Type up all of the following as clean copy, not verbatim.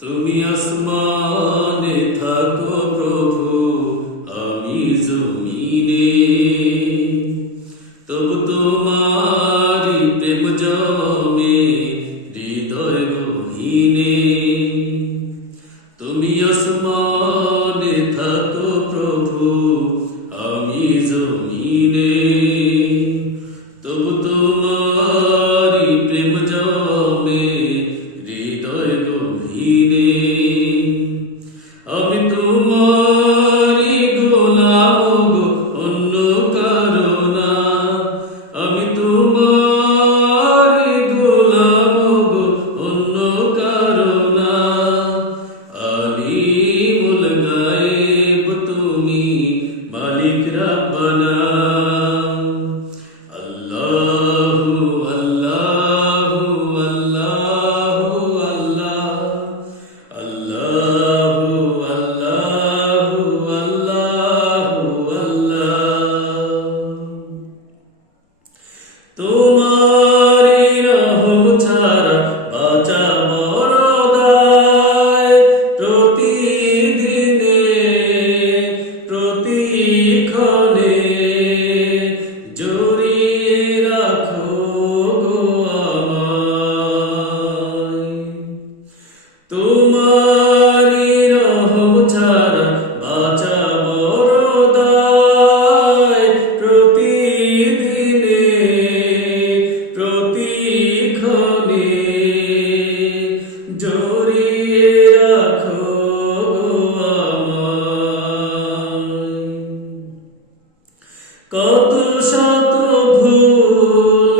তুমি আসমানে থাকো প্রভু, আমি জমিনে, তবু তোমারি প্রেম জমে হৃদয় গহীনে। তুমি আসমানে থাকো প্রভু, আমি জমিনে, তবু তোমারি প্রেম জমে হৃদয় গহীনে। আমি তোমারি গোলাম গো, অন্য কারো না। আমি তোমারি গোলাম গো, অন্য কারো না। আলিমুল গায়েব তুমি, মালিক রাব্বানা। আল্লাহু আল্লাহু আল্লাহু আল্লাহ, আল্লাহু আল্লাহু আল্লাহু আল্লাহ। তোমারি রহম ছাড়া বাঁচা বড় দায়। প্রতিদিনে প্রতিক্ষণে জড়িয়ে রাখো গো আমায়। তোমারি রহম ছাড়া বাঁচা বড় দায়। প্রতিদিনে প্রতিক্ষণে জড়িয়ে রাখো গো আমায়। কত শত ভুল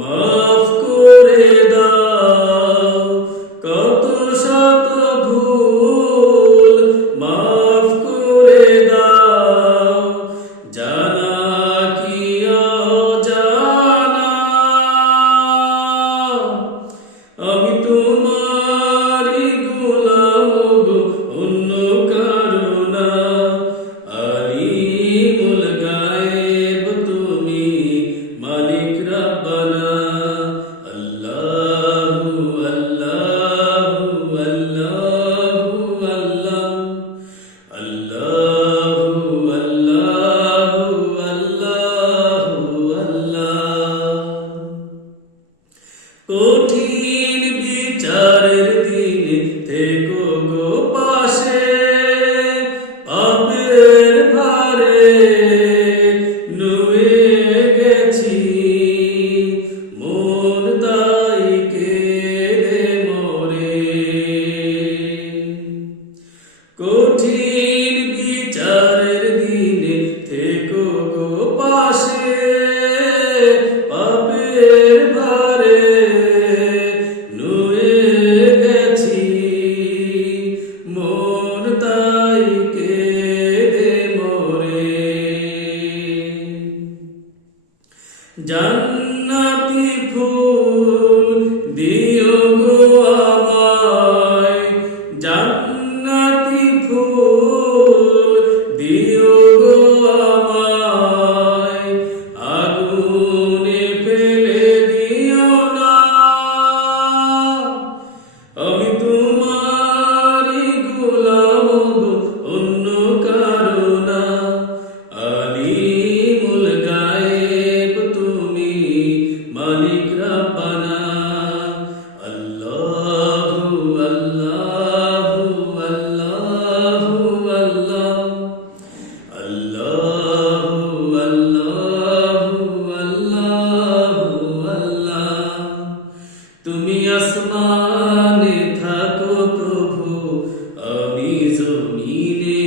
মাফ করে দাও, কত শত ভুল মাফ করে দাও। জানা কি অজানা, আমি তোমারি গোলাম গো, অন্য কারো না। আলিমুল গায়েব তুমি, মালিক রাব্বানা। আল্লাহু আল্লাহু আল্লাহু আল্লাহ, আল্লাহু আল্লাহু আল্লাহু আল্লাহ। কঠিন বিচারের দিনে থেকো গো পাশে। পাপের ভারে নুয়ে গেছি, মন তাই কেঁদে মরে। কঠিন বিচারের দিনে থেকো গো পাশে। পাপের ভারে নুয়ে গেছি, মন তাই কেঁদে মরে। জান্নাতি ফুল দিও গো আমায়, জান্নাতি ফুল দিও গো আমায়। আগুনে ফেলে দিও না, আমি তোমারি গোলাম গো, অন্য কারো না। আলিমুল গায়েব তুমি, মালিক রাব্বানা। আল্লাহু আল্লাহু আল্লাহু আল্লাহ, আল্লাহু আল্লাহু আল্লাহু আল্লাহ। তুমি আসমানে থাকো প্রভু, আমি জমিনে,